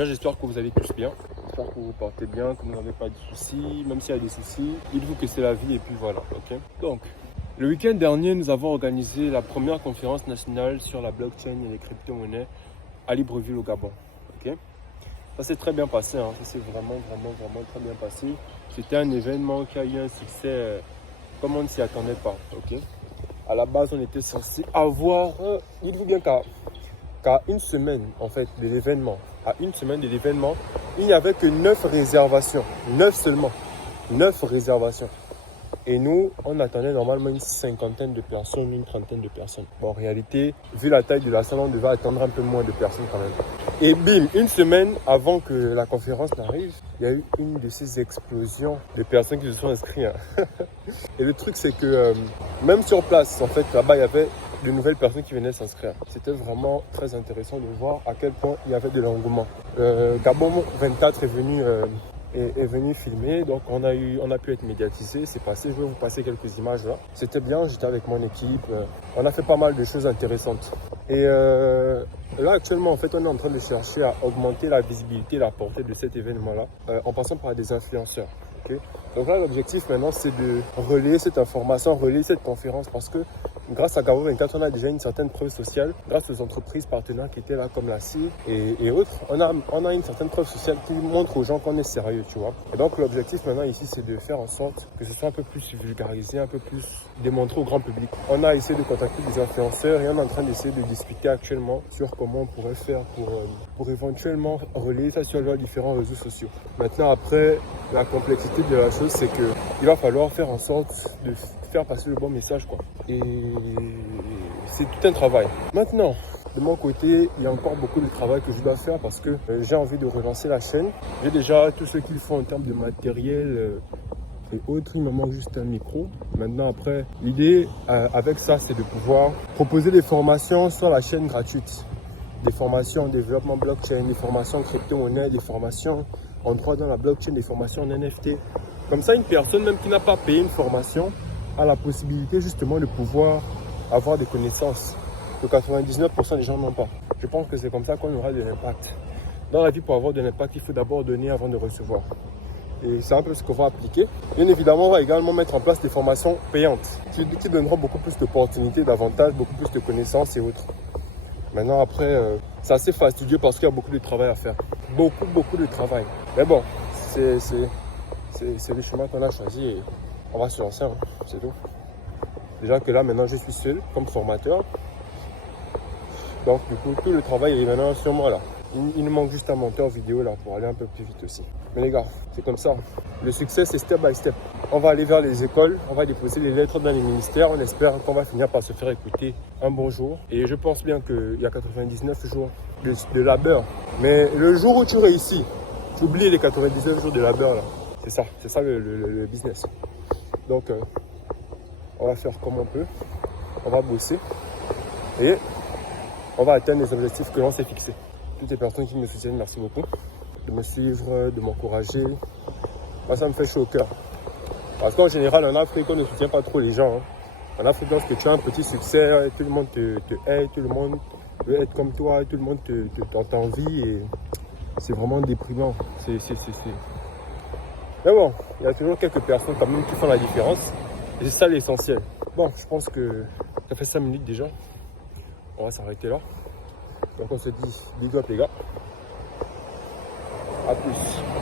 Déjà, j'espère que vous allez tous bien. J'espère que vous vous portez bien, que vous n'avez pas de soucis. Même s'il y a des soucis, dites-vous que c'est la vie et puis voilà, ok? Donc, le week-end dernier, nous avons organisé la première conférence nationale sur la blockchain et les crypto-monnaies à Libreville au Gabon, ok? Ça s'est très bien passé, hein. Ça s'est vraiment très bien passé. C'était un événement qui a eu un succès comme on ne s'y attendait pas, ok? À la base, on était censé avoir, dites-vous bien qu'à une semaine en fait de l'événement, il n'y avait que 9 réservations, 9 seulement, 9 réservations. Et nous, on attendait normalement une cinquantaine de personnes, une trentaine de personnes. Bon, en réalité, vu la taille de la salle, on devait attendre un peu moins de personnes quand même. Et bim, une semaine avant que la conférence n'arrive, il y a eu une de ces explosions de personnes qui se sont inscrites. Hein. Et le truc, c'est que même sur place, en fait, là-bas, il y avait de nouvelles personnes qui venaient s'inscrire. C'était vraiment très intéressant de voir à quel point il y avait de l'engouement. Gabon 24 est venu filmer, donc on a pu être médiatisé, c'est passé, je vais vous passer quelques images là. C'était bien, j'étais avec mon équipe, on a fait pas mal de choses intéressantes. Et là actuellement en fait on est en train de chercher à augmenter la visibilité, la portée de cet événement là, en passant par des influenceurs. Okay. Donc là l'objectif maintenant c'est de relayer cette information, relayer cette conférence parce que grâce à Gabon 24, on a déjà une certaine preuve sociale. Grâce aux entreprises partenaires qui étaient là, comme la CIE et autres, on a une certaine preuve sociale qui montre aux gens qu'on est sérieux, tu vois. Et donc, l'objectif maintenant ici, c'est de faire en sorte que ce soit un peu plus vulgarisé, un peu plus démontré au grand public. On a essayé de contacter des influenceurs et on est en train d'essayer de discuter actuellement sur comment on pourrait faire pour éventuellement relayer ça sur leurs différents réseaux sociaux. Maintenant, après, la complexité de la chose, c'est qu'il va falloir faire en sorte de faire passer le bon message, quoi. Et c'est tout un travail. Maintenant, de mon côté, il y a encore beaucoup de travail que je dois faire parce que j'ai envie de relancer la chaîne. J'ai déjà tout ce qu'il faut en termes de matériel et autres. Il me manque juste un micro. Maintenant, après, l'idée avec ça, c'est de pouvoir proposer des formations sur la chaîne gratuite. Des formations en développement blockchain, des formations en crypto-monnaie, des formations en droit dans la blockchain, des formations en NFT. Comme ça, une personne même qui n'a pas payé une formation a la possibilité justement de pouvoir avoir des connaissances que 99% des gens n'ont pas. Je pense que c'est comme ça qu'on aura de l'impact. Dans la vie, pour avoir de l'impact, il faut d'abord donner avant de recevoir. Et c'est un peu ce qu'on va appliquer. Bien évidemment, on va également mettre en place des formations payantes qui donneront beaucoup plus d'opportunités, d'avantages, beaucoup plus de connaissances et autres. Maintenant, après, c'est assez fastidieux parce qu'il y a beaucoup de travail à faire. Beaucoup de travail. Mais bon, c'est le chemin qu'on a choisi et on va se lancer, hein, c'est tout. Déjà que là, maintenant, je suis seul comme formateur. Donc, du coup, tout le travail est maintenant sur moi, là. Il nous manque juste un monteur vidéo, là, pour aller un peu plus vite aussi. Mais les gars, c'est comme ça. Le succès, c'est step by step. On va aller vers les écoles, on va déposer les lettres dans les ministères. On espère qu'on va finir par se faire écouter un bon jour. Et je pense bien qu'il y a 99 jours de labeur. Mais le jour où tu réussis, tu oublies les 99 jours de labeur, là. C'est ça le business. Donc, on va faire comme on peut, on va bosser et on va atteindre les objectifs que l'on s'est fixés. Toutes les personnes qui me soutiennent, merci beaucoup de me suivre, de m'encourager. Moi, ça me fait chaud au cœur. Parce qu'en général, en Afrique, on ne soutient pas trop les gens. Hein. En Afrique, lorsque tu as un petit succès, tout le monde te hait, tout le monde veut être comme toi, tout le monde t'envie et c'est vraiment déprimant. Mais bon, il y a toujours quelques personnes quand même qui font la différence. Et c'est ça l'essentiel. Bon, je pense que ça fait 5 minutes déjà. On va s'arrêter là. Donc on se dit big up les gars. A plus.